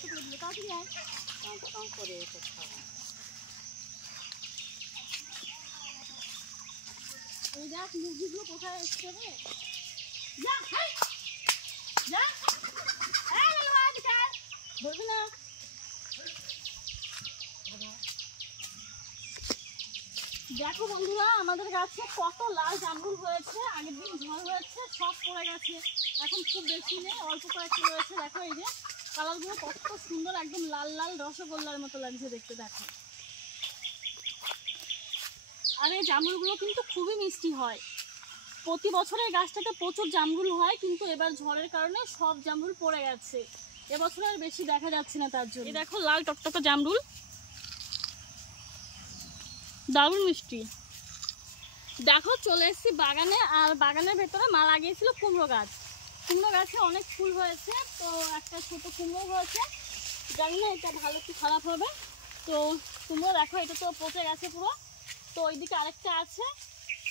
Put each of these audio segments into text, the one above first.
নষ্ট করে দিল। তাড়াতাড়ি আয়। করে এই দেখ মুরগিগুলো কোথায় এসছে রে। যা যা বলবি না। দেখো বন্ধুরা, আমাদের গাছে কত লাল জামরুল হয়েছে। আগের দিন ঝড় হয়েছে, সব পড়ে গেছে। এখন খুব বেশি নেই, অল্প কয়েকটা রয়েছে। দেখো এই যে কালারগুলো কত সুন্দর, একদম লাল লাল রসগোল্লার মতো লাগছে দেখতে। দেখো, আর এই জামরুলগুলো কিন্তু খুবই মিষ্টি হয়। প্রতি বছরের গাছটাতে প্রচুর জামরুল হয়, কিন্তু এবার ঝড়ের কারণে সব জামরুল পড়ে গেছে। এবছর আর বেশি দেখা যাচ্ছে না, তার জন্য। দেখো লাল টকটকে জামরুল, দারুণ মিষ্টি। দেখো চলে এসেছি বাগানে, আর বাগানের ভেতরে মা লাগিয়েছিল কুমড়ো গাছ। কুমড়ো গাছে অনেক ফুল হয়েছে, তো একটা ছোট কুমড়ো হয়েছে। জানি না এটা ভালো কি খারাপ হবে। তো কুমড়ো দেখো, এটা তো পচে গেছে পুরো। তো ওইদিকে আরেকটা আছে,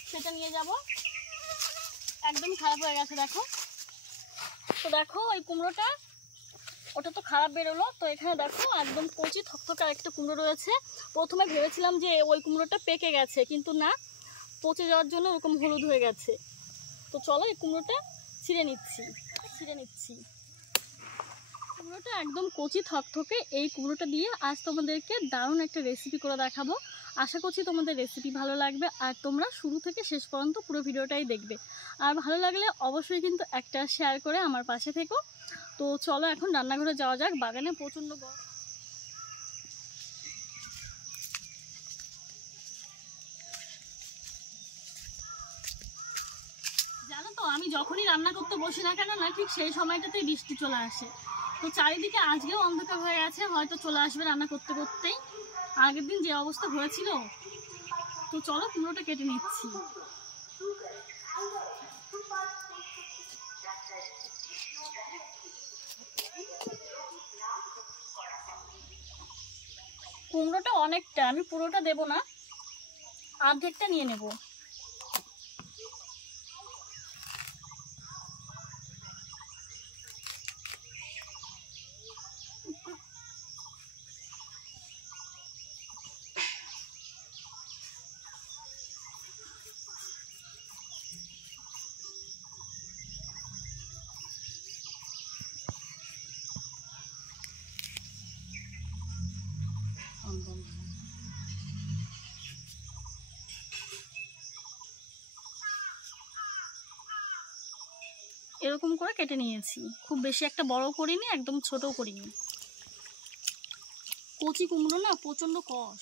সেটা নিয়ে যাব। একদম খারাপ হয়ে গেছে দেখো। তো দেখো ওই কুমড়োটা, ওটা তো খারাপ বেরোলো। তো এখানে দেখো একদম কচি থকথকে আরেকটা কুমড়ো রয়েছে। প্রথমে ভেবেছিলাম যে ওই কুমড়োটা পেকে গেছে, কিন্তু না, পচে যাওয়ার জন্য ওরকম হলুদ হয়ে গেছে। তো চলো এই কুমড়োটা ছিঁড়ে নিচ্ছি। কুমড়োটা একদম কচি থকথকে। এই কুমড়োটা দিয়ে আজ তোমাদেরকে দারুণ একটা রেসিপি করে দেখাবো। আশা করছি তোমাদের রেসিপি ভালো লাগবে, আর তোমরা শুরু থেকে শেষ পর্যন্ত পুরো ভিডিওটাই দেখবে। আর ভালো লাগলে অবশ্যই কিন্তু একটা শেয়ার করে আমার পাশে থেকো। তো চলো এখন রান্নাঘরে যাওয়া যাক। বাগানে প্রচণ্ড গরম। জানো তো, আমি যখনই রান্না করতে বসি না কেন, না ঠিক সেই সময়টাতেই বৃষ্টি চলে আসে। তো চারিদিকে আজকেও অন্ধকার হয়ে গেছে, হয়তো চলে আসবে রান্না করতে করতেই। আগের দিন যে অবস্থা হয়েছিল। তো চলো কুমড়োটা কেটে নিচ্ছি। কুমড়োটা অনেকটা, আমি পুরোটা দেব না, অর্ধেকটা নিয়ে নেব। এরকম করে কেটে নিয়েছি, খুব বেশি একটা বড় করিনি, একদম ছোটও করিনি। কচি কুমড়ো না, প্রচন্ড কষ।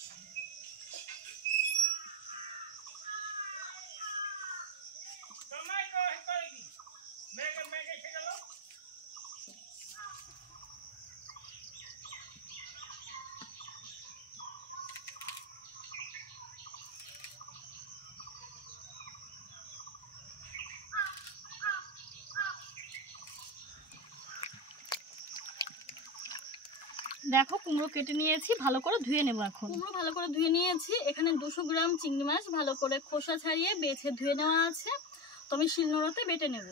দেখো কুমড়ো কেটে নিয়েছি, ভালো করে ধুয়ে নেবো। এখন কুমড়ো ভালো করে ধুয়ে নিয়েছি। এখানে 200 গ্রাম চিংড়ি মাছ ভালো করে খোসা ছাড়িয়ে বেছে ধুয়ে নেওয়া আছে। তো আমি শিলনোড়াতে বেটে নেব।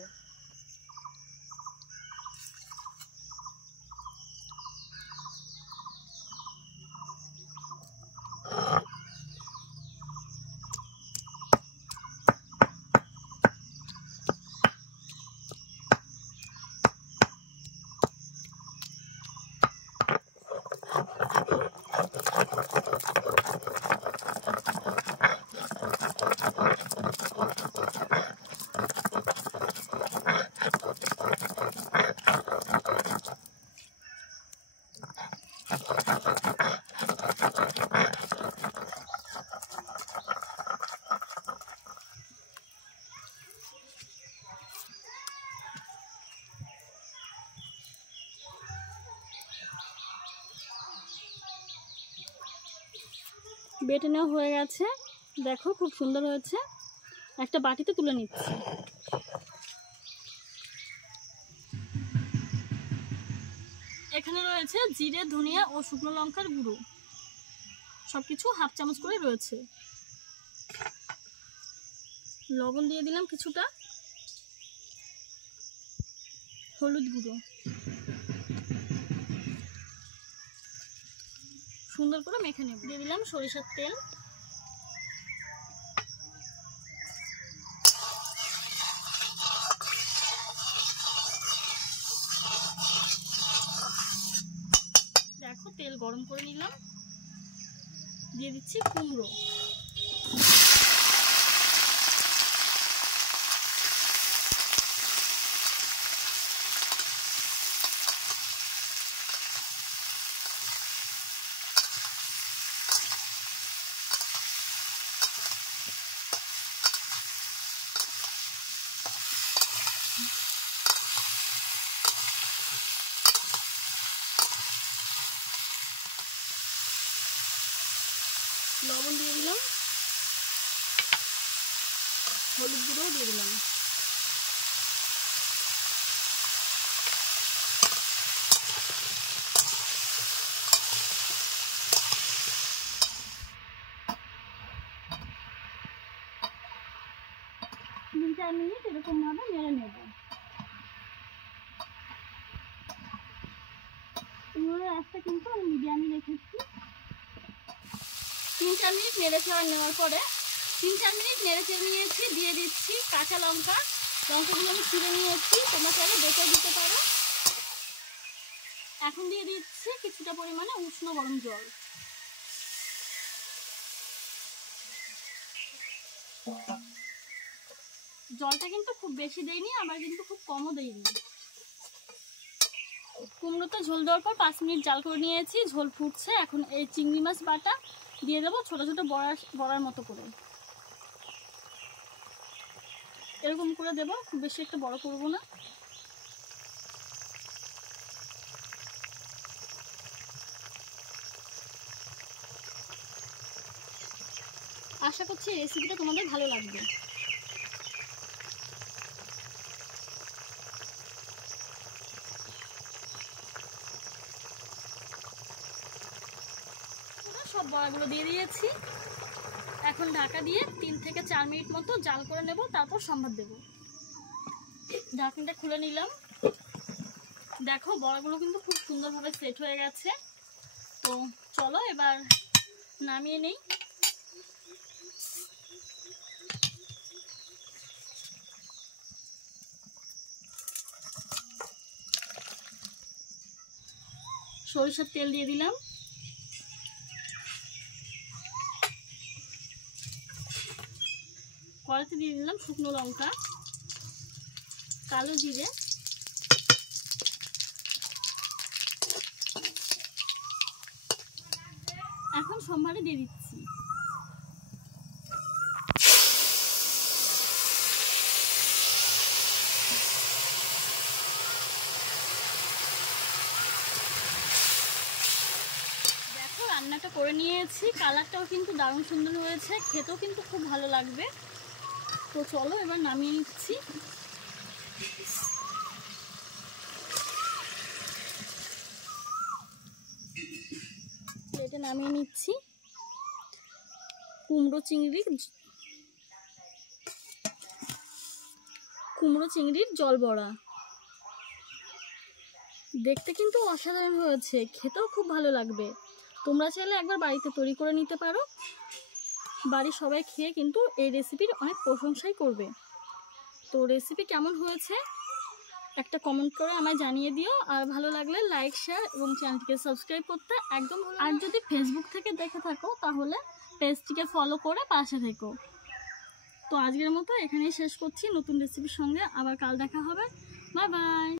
বেটে নেওয়া হয়ে গেছে, দেখো খুব সুন্দর হয়েছে। একটা বাটিতে তুলে নিচ্ছি। এখানে রয়েছে জিরে, ধনিয়া ও শুকনো লঙ্কার গুঁড়ো, সবকিছু হাফ চামচ করে রয়েছে। লবণ দিয়ে দিলাম কিছুটা, হলুদ গুঁড়ো, সুন্দর করে মেখে নেব। দিয়ে দিলাম সরিষার তেল, দেখো তেল গরম করে নিলাম। দিয়ে দিচ্ছি কুমড়ো, লবণ দিয়ে দিলাম, হলুদ গুঁড়ো দিয়ে দিলাম। তিন চার মিনিট এরকম ভাবে নেড়ে নেব। কুমড়োর আঁচটা কিন্তু আমি মিডিয়ামে রেখেছি। 3-4 মিনিট নেওয়ার পরে 3-4 মিনিট নেড়ে চেড়ে নিয়েছি। দিয়ে দিচ্ছি কাঁচা লঙ্কা, লঙ্কাগুলো আমি ছিঁড়ে নিয়েছি, তোমরা চাইলে বেটে দিতে পারো। এখন দিয়ে দিচ্ছি কিছুটা পরিমাণে উষ্ণ গরম জল। জলটা কিন্তু খুব বেশি দেইনি, আবার কিন্তু খুব কমও দেইনি। কুমড়োতে ঝোল দেওয়ার পর 5 মিনিট জাল করে নিয়েছি, ঝোল ফুটছে। এখন এই চিংড়ি মাছ বাটা দিয়ে দেবো ছোট ছোট বড়ার মতো করে, এরকম করে দেবো, খুব বেশি একটা বড় করবো না। আশা করছি এই রেসিপিটা তোমাদের ভালো লাগবে। সব বড়াগুলো দিয়ে দিয়েছি। এখন ঢাকা দিয়ে 3 থেকে 4 মিনিট মতো জাল করে নেব, তারপর সম্বাদ দেব। ঢাকনাটা খুলে নিলাম। দেখো বড়াগুলো কিন্তু খুব সুন্দরভাবে সেট হয়ে গেছে। তো চলো এবার নামিয়ে নেই। সরিষার তেল দিয়ে দিলাম, কড়াইতে দিয়ে দিলাম শুকনো লঙ্কা, কালো জিরে, এখন সম্বারে দিয়ে দিচ্ছি। দেখো রান্নাটা করে নিয়েছি, কালারটাও কিন্তু দারুণ সুন্দর হয়েছে, খেতেও কিন্তু খুব ভালো লাগবে। তো চলো এবার নামিয়ে নিচ্ছি। প্লেটে নামিয়ে নিচ্ছি। কুমড়ো চিংড়ির জল বড়া দেখতে কিন্তু অসাধারণ হয়েছে, খেতেও খুব ভালো লাগবে। তোমরা চাইলে একবার বাড়িতে তৈরি করে নিতে পারো। বাড়ির সবাই খেয়ে কিন্তু এই রেসিপির অনেক প্রশংসাই করবে। তো রেসিপি কেমন হয়েছে একটা কমেন্ট করে আমায় জানিয়ে দিও। আর ভালো লাগলে লাইক, শেয়ার এবং চ্যানেলটিকে সাবস্ক্রাইব করতে একদম ভুলো না। আর যদি ফেসবুক থেকে দেখে থাকো তাহলে পেজটিকে ফলো করে পাশে থেকো। তো আজকের মতো এখানেই শেষ করছি। নতুন রেসিপির সঙ্গে আবার কাল দেখা হবে। Bye bye.